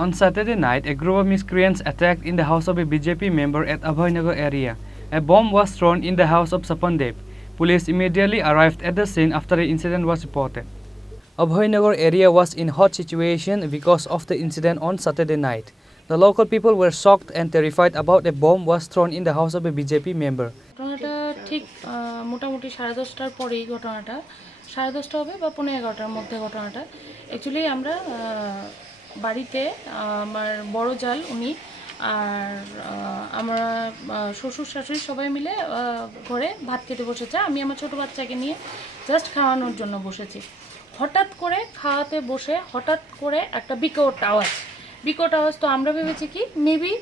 On Saturday night, a group of miscreants attacked in the house of a BJP member at Abhoynagar area. A bomb was thrown in the house of Swapan Deb. Police immediately arrived at the scene after the incident was reported. Abhoynagar area was in hot situation because of the incident on Saturday night. The local people were shocked and terrified about a bomb was thrown in the house of a BJP member. ঘটনাটা ঠিক মোটামুটি 10:30টার পরেই ঘটনাটা 10:30 হবে বা 11:15টার মধ্যে ঘটনাটা actually আমরা বাড়িতে আমার বড় জাল উনি আর আমরা শ্বশুর শাশুড়ি সবাই মিলে ঘরে ভাত খেতে বসেছে। আমি আমার ছোট বাচ্চাকে নিয়ে জাস্ট খাওয়ানোর জন্য বসেছি। হঠাৎ করে খাওয়াতে বসে হঠাৎ করে একটা বিকট আওয়াজ তো আমরা ভেবেছি কি মেবি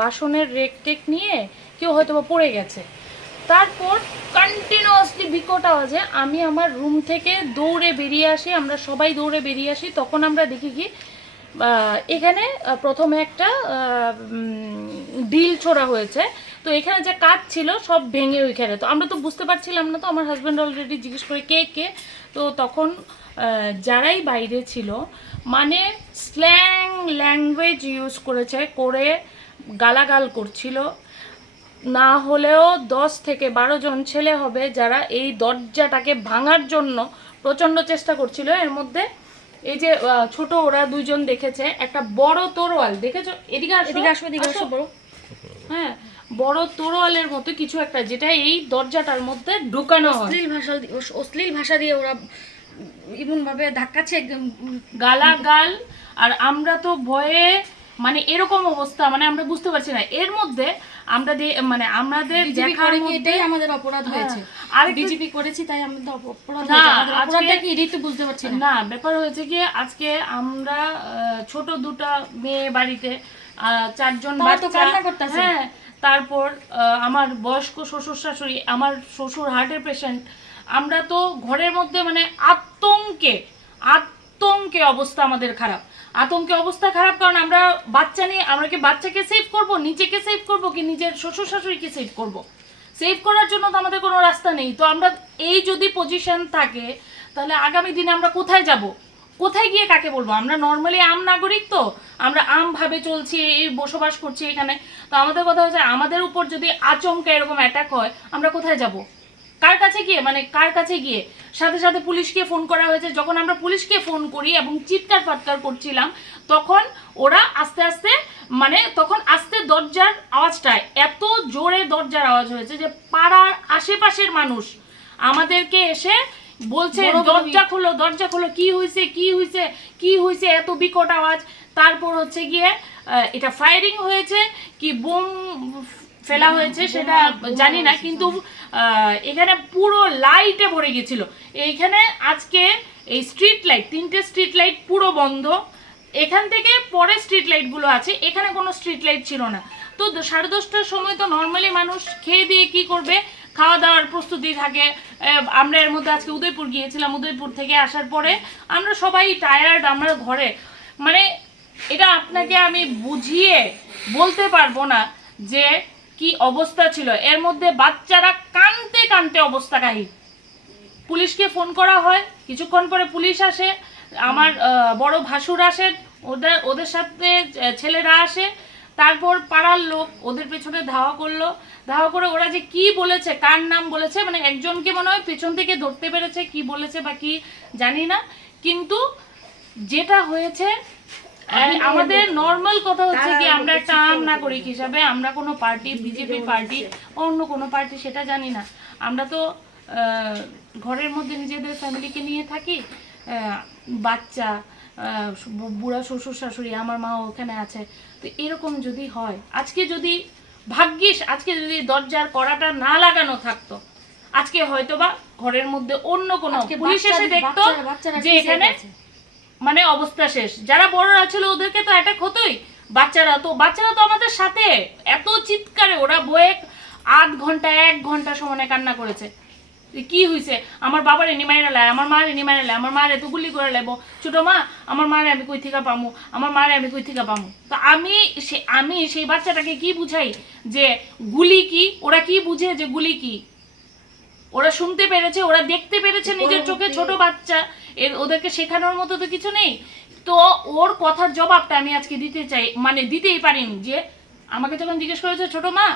বাসনের রেক টেক নিয়ে কেউ হয়তো বা পড়ে গেছে। তারপর কন্টিনিউয়াসলি বিকট আওয়াজে আমি আমার রুম থেকে দৌড়ে বেরিয়ে আসি, আমরা সবাই দৌড়ে বেরিয়ে আসি। তখন আমরা দেখি কি এখানে প্রথমে একটা ডিল ছোড়া হয়েছে, তো এখানে যে কাঠ ছিল সব ভেঙে ওইখানে। তো আমরা তো বুঝতে পারছিলাম না, তো আমার হাজব্যান্ড অলরেডি জিজ্ঞেস করে কে তো তখন যারাই বাইরে ছিল মানে স্ল্যাং ল্যাঙ্গুয়েজ ইউজ করে গালাগাল করছিল। না হলেও 10 থেকে 12 জন ছেলে হবে যারা এই দরজাটাকে ভাঙার জন্য প্রচণ্ড চেষ্টা করছিল। এর মধ্যে এই যে ছোট ওরা দুইজন দেখেছে একটা বড় তরোয়াল, দেখেছো? এদিকে আসো বড়, হ্যাঁ বড় তরোয়ালের মতো কিছু একটা যেটা এই দরজাটার মধ্যে ঢুকানো হয়। অশ্লীল ভাষা দিয়ে ওরা এমনভাবে ধাক্কাচ্ছে গালাগাল। আর আমরা তো ভয়ে মানে এরকম অবস্থা মানে আমরা বুঝতে পারছি না। এর মধ্যে আমরা মানে আমাদের দেখার মধ্যে এটাই আমাদের অপরাধ হয়েছে। আর বিজেপি করেছি তাই আমাদের অপরাধ হয়েছে। আমাদের অপরাধটা কি এটাই তো বুঝতে পারছি না। ব্যাপার হয়েছে কি আজকে আমরা ছোট দুটা মেয়ে বাড়িতে 4 জন বাচ্চা, হ্যাঁ তারপর আমার বয়স্ক শ্বশুর শাশুড়ি, আমার শ্বশুর হার্টের পেশেন্ট, আমরা তো ঘরের মধ্যে মানে আতঙ্কে অবস্থা আমাদের খারাপ। আতঙ্কে অবস্থা খারাপ কারণ আমরা বাচ্চা নিয়ে আমরা কি বাচ্চাকে সেভ করব, নিজেকে সেভ করব কি নিজের শ্বশুর শাশুড়িকে সেভ করব? সেভ করার জন্য তো আমাদের কোনো রাস্তা নেই। তো আমরা এই যদি পজিশন থাকে তাহলে আগামী দিনে আমরা কোথায় যাব, কোথায় গিয়ে কাকে বলবো? আমরা নর্মালি আম নাগরিক, তো আমরা আমভাবে চলছি, এই বসবাস করছি এখানে। তো আমাদের কথা হচ্ছে আমাদের উপর যদি আচমকা এরকম অ্যাটাক হয় আমরা কোথায় যাব, কার কাছে গিয়ে সাথে সাথে পুলিশকে ফোন করা হয়েছে। যখন আমরা পুলিশকে ফোন করি এবং চিৎকার ফাৎকার করছিলাম তখন ওরা আস্তে দরজার আওয়াজটা এত জোরে দরজার আওয়াজ হয়েছে যে পাড়ার আশেপাশের মানুষ আমাদেরকে এসে বলছে দরজা খোলো, কি হয়েছে এত বিকট আওয়াজ। তারপর হচ্ছে গিয়ে এটা ফায়ারিং হয়েছে কি বোম ফেলা হয়েছে সেটা জানি না, কিন্তু এখানে পুরো লাইটে ভরে গেছিল। এইখানে আজকে এই স্ট্রিট লাইট 3টে স্ট্রিট লাইট পুরো বন্ধ। এখান থেকে পরে স্ট্রিট লাইটগুলো আছে, এখানে কোনো স্ট্রিট লাইট ছিল না। তো 10:30টার সময় তো নর্মালি মানুষ খেয়ে দিয়ে কি করবে, খাওয়া দাওয়ার প্রস্তুতি থাকে। আমরা এর মধ্যে আজকে উদয়পুর গিয়েছিলাম, উদয়পুর থেকে আসার পরে আমরা সবাই টায়ার্ড, আমরা ঘরে মানে এটা আপনাকে আমি বুঝিয়ে বলতে পারবো না যে কি অবস্থা ছিল। এর মধ্যে বাচ্চারা কানতে অবস্থা কাহিল। পুলিশকে ফোন করা হয়, কিছুক্ষণ পরে পুলিশ আসে, আমার বড় ভাসুর আসেন, ওদের সাথে ছেলেরা আসে, তারপর পাড়ার লোক ওদের পেছনে ধাওয়া করে ওরা যে কি বলেছে, কার নাম বলেছে, মানে একজনকে মনে হয় পেছন থেকে ধরতে পেরেছে, কি বলেছে বা কি জানি না। কিন্তু যেটা হয়েছে আমাদের নর্মাল কথা হচ্ছে কি আমরা একটা আম নাগরিক হিসাবে আমরা কোনো পার্টি, বিজেপি পার্টি অন্য কোনো পার্টি সেটা জানি না, আমরা তো ঘরের মধ্যে নিজেদের ফ্যামিলিকে নিয়ে থাকি, বাচ্চা, বুড়া শ্বশুর শাশুড়ি, আমার মা ওখানে আছে। তো এরকম যদি হয়, আজকে যদি ভাগ্যিস আজকে যদি দরজার কড়াটা না লাগানো থাকতো, আজকে হয়তোবা ঘরের মধ্যে অন্য কোনো পুলিশ এসে দেখতো যে এখানে মানে অবস্থা শেষ। যারা বড়রা ছিল ওদেরকে তো অ্যাটাক হতোই, বাচ্চারা তো আমাদের সাথে এত চিৎকারে ওরা বয়ে 1 ঘন্টা সময় কান্না করেছে। কি হয়েছে, আমার বাবারে নিমাইরা লাই, আমার মারে নিমাইরা লাই, আমার মারে তো গুলি করে লাইব, ছোট মা আমার মারে আমি কই থেকে পামু। তো আমি সেই বাচ্চাটাকে কি বুঝাই যে গুলি কি, ওরা কি বুঝে যে গুলি কি? ওরা শুনতে পেরেছে, ওরা দেখতে পেরেছে নিজের চোখে, ছোট বাচ্চা ওদেরকে শেখানোর মতো তো কিছু নেই। তো ওর কথার জবাবটা আমি আজকে দিতে চাই, মানে দিতেই পারিনি। যে আমাকে যখন জিজ্ঞেস করেছে ছোট মা,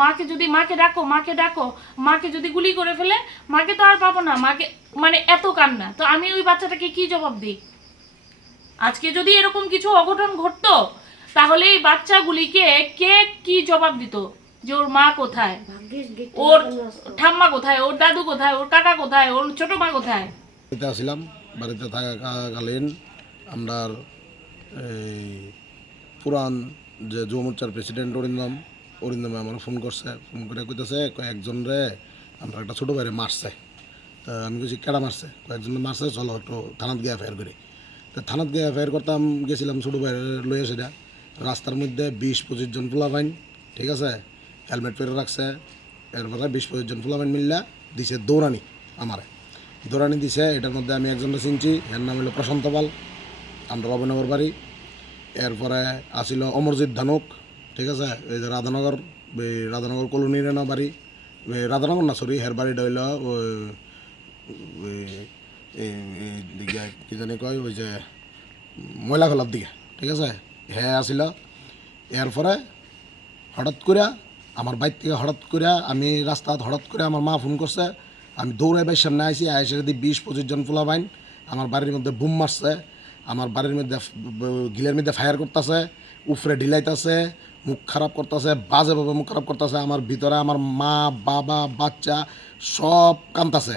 মাকে ডাকো, মাকে যদি গুলি করে ফেলে, মাকে তো আর পাবো না, মাকে, মানে এত কান্না। তো আমি ওই বাচ্চাটাকে কি জবাব দিই? আজকে যদি এরকম কিছু অঘটন ঘটতো, তাহলে এই বাচ্চাগুলিকে কে কি জবাব দিত? যে ওর মা কোথায়, ওর ঠাম্মা কোথায়, ওর দাদু কোথায়, ওর কাকা কোথায়, ওর ছোট মা কোথায়? বাড়িতে আসছিলাম, বাড়িতে থাকাকালীন আমরা এই পুরান যে যুব মোর্চার প্রেসিডেন্ট অরিন্দমে আমার ফোন করছে, ফোন করে কইতেছে কয়েকজন রে আমরা একটা ছোটো বাইরে মারছে। তা আমি বলছি কেডা মারছে? কয়েকজন মারছে, চলো একটু থানাত গিয়ে এফআইআর করি। তো থানাত গিয়ে এফআইআর করতাম গেছিলাম, ছোটো বাইরে লইয়া সেটা রাস্তার মধ্যে 20-25 জন পোলাপাইন, ঠিক আছে, হেলমেট পরে রাখছে। এরপরে 20-25 জন পোলাপাইন মিললা দিছে দৌড়ানি, আমারে দৌড়ানি দিছে। এটার মধ্যে আমি একজনকে চিনছি, এর নাম হলো প্রশান্ত পাল, আমরা অভয়নগর বাড়ি। এরপরে আসিল অমরজিৎ ধানুক, ঠিক আছে, এই যে রাধানগর কলোনির না বাড়ি, রাধানগর না সরি, হের বাড়িটা হইল দিকে কী জানি কয়, ওই যে ময়লাখোলার দিকে, ঠিক আছে, হ্যাঁ আসিল। এরপরে হঠাৎ করে আমার বাইর থেকে হঠাৎ করে আমি রাস্তাত হঠাৎ করে আমার মা ফোন করছে, আমি দৌড়াই বাইর সামনে আইসি, আইসে যদি 20-25 জন পোলাপাইন আমার বাড়ির মধ্যে বুম মারছে, আমার বাড়ির মধ্যে গিলের মধ্যে ফায়ার করতেছে, উফরে ঢিলাইতেছে, মুখ খারাপ করতেছে, বাজেভাবে মুখ খারাপ করতেছে। আমার ভিতরে আমার মা বাবা বাচ্চা সব কাঁদতেছে,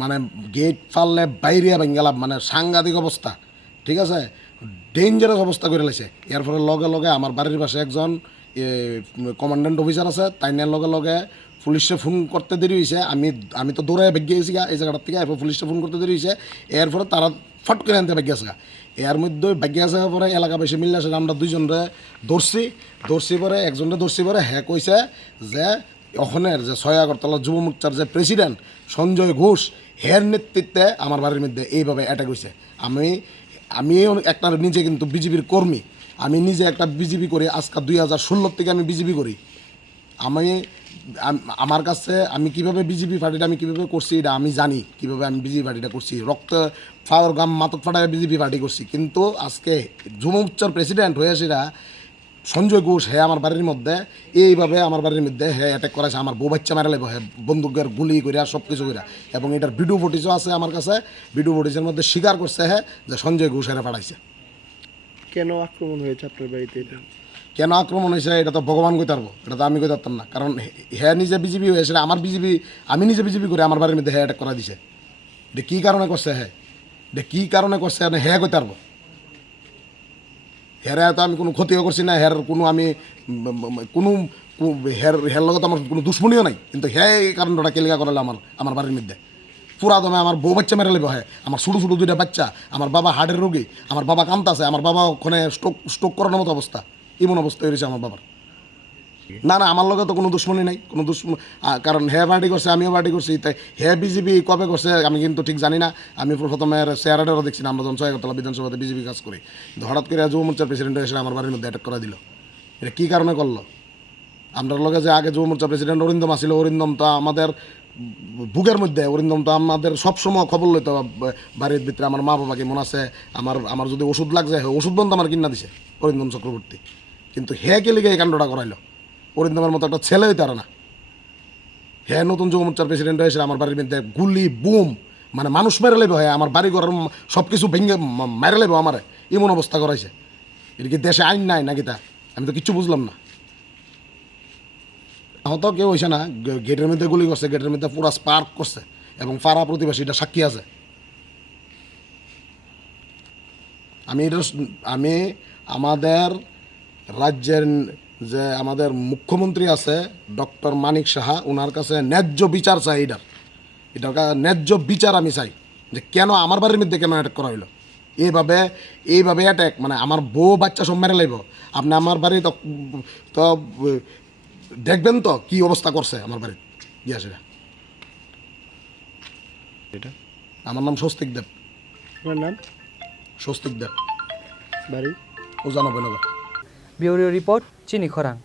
মানে গেট ফাললে বাইরে গেলাম, মানে সাংঘাতিক অবস্থা, ঠিক আছে, ডেঞ্জারাস অবস্থা করে লেছে। এর ফলে লগে লগে আমার বাড়ির পাশে একজন কমান্ডেন্ট অফিসার আছে, তাইনের লগে লগে পুলিশে ফোন করতে দেরি হয়েছে। আমি তো দৌড়ে ভেগে গেছি এই জায়গাটার থেকে, এরপর পুলিশে ফোন করতে দেরি হয়েছে। এরপরে তারা ফট করে আনতে ভেগে আসে। এর মধ্যে ভেগে আসে পরে এলাকা বেশি মিললে আসে, আমরা দুইজনরে ধরছি পরে একজনরে ধরছি পরে হ্যাঁ কইছে যে ওখানের যে 6 আগরতলা যুব মোর্চার যে প্রেসিডেন্ট সঞ্জয় ঘোষ, হের নেতৃত্বে আমার বাড়ির মধ্যে এইভাবে অ্যাটাক হয়েছে। আমি একটা নিজে কিন্তু বিজেপির কর্মী, আমি নিজে একটা বিজেপি করি, আজকে 2016 থেকে আমি বিজেপি করি। আমার কাছে আমি কীভাবে বিজেপি পার্টিটা আমি কীভাবে করছি এটা আমি জানি, কীভাবে আমি বিজেপি পার্টিটা করছি, রক্ত ফাওয়ার গাম মাতত ফাটায় বিজেপি পার্টি করছি। কিন্তু আজকে যুব মোর্চার প্রেসিডেন্ট হয়ে সেটা সঞ্জয় ঘোষ, হ্যাঁ আমার বাড়ির মধ্যে এইভাবে আমার বাড়ির মধ্যে হ্যাঁ অ্যাটাক করেছে, আমার বউ বাচ্চা মারা লাগবে, হ্যাঁ বন্দুকের গুলি করে সব কিছু করে, এবং এটার ভিডিও ফুটেজও আছে আমার কাছে। ভিডিও ফুটেজের মধ্যে স্বীকার করছে হ্যাঁ যে সঞ্জয় ঘোষ এরা পাঠাইছে। কেন আক্রমণ হয়েছে আপনার বাড়িতে? কেন আক্রমণ হয়েছে এটা তো ভগবান কই পারবো, এটা তো আমি কই পারতাম না, কারণ হ্যাঁ নিজে বিজেপি হয়েছে, আমি নিজে বিজেপি করে আমার বাড়ির মধ্যে হ্যাঁ অ্যাটাক করা দিছে। এটা কী কারণে করছে এটা কী কারণে করছে হ্যাঁ কই পারবো? হেরে তো আমি কোনো ক্ষতিও করছি না, কোনো আমি কোনো হের লগত আমার কোনো দুশ্মনীও নাই, কিন্তু হ্যাঁ এই কারণটা কেলিকা করালে আমার বাড়ির মধ্যে পুরা দমে আমার বউ বাচ্চা মেরে লেবে, হ্যাঁ আমার ছোটো 2টা বাচ্চা, আমার বাবা হার্টের রোগী, আমার বাবা কাঁদতাছে, আমার বাবা ওখানে স্ট্রোক করানোর মতো অবস্থা, এমন অবস্থা হয়েছে আমার বাবার। না আমার লগে তো কোনো দুশ্মনী নাই, কোনো কারণ হ্যাঁ পার্টি করছে আমিও পার্টি করছি, তাই হ্যাঁ বিজেপি কবে করছে আমি কিন্তু ঠিক জানি না। আমি প্রথমে চেয়ারাটারও দেখছি না, আমরা যখন 6 আগরতলা বিধানসভাতে বিজেপি কাজ করি, কিন্তু হঠাৎ করে যুব মোর্চার প্রেসিডেন্ট এসে আমার বাড়ির মধ্যে অ্যাটাক করে দিল। এটা কী কারণে করলো? আমরা লগে যে আগে যুব মোর্চার প্রেসিডেন্ট অরিন্দম আসছিল, অরিন্দম তো আমাদের বুকের মধ্যে, অরিন্দম তো আমাদের সবসময় খবর লইতো বাড়ির ভিতরে। আমার মা বাবাকে মনে আছে, আমার যদি ওষুধ লাগছে ওষুধ বন্ধ আমার কিনা দিছে অরিন্দম চক্রবর্তী। কিন্তু হ্যাঁ কে লিগে এই কাণ্ডটা করাইলো? অরিন্দমের মতো একটা ছেলে হইতে পারে না। হ্যাঁ নতুন যুব মোর্চার প্রেসিডেন্ট হয়েছে, আমার বাড়ির মধ্যে গুলি বুম, মানে মানুষ মেরে লেবে, হয় আমার বাড়ি ঘর সব কিছু ভেঙে মেরে লেবে আমার, এমন অবস্থা করাইছে। এটা কি দেশে আইন নাই নাকি তা? আমি তো কিচ্ছু বুঝলাম না। হয়তো কেউ হয়েছে না, গেটের মধ্যে গুলি করছে, গেটের মধ্যে পুরা স্পার্ক করছে, এবং পাড়া প্রতিবেশী এটা সাক্ষী আছে। আমি আমাদের রাজ্যের যে আমাদের মুখ্যমন্ত্রী আছে ডক্টর মানিক সাহা, ওনার কাছে ন্যায্য বিচার চাই। এটার ন্যায্য বিচার আমি চাই, যে কেন আমার বাড়ির মধ্যে কেন অ্যাটাক করা হইলো এইভাবে অ্যাটাক, মানে আমার বউ বাচ্চা সব মেরে লাইব। আপনি আমার বাড়ি তো দেখবেন তো কি অবস্থা করছে আমার বাড়ির গিয়া সেটা। আমার নাম স্বস্তিক দেব। আপনার নাম? স্বস্তিক দেব, বাড়ি? উজান অভয়নগর। ব্যুরো রিপোর্ট, চিনি, খরাং।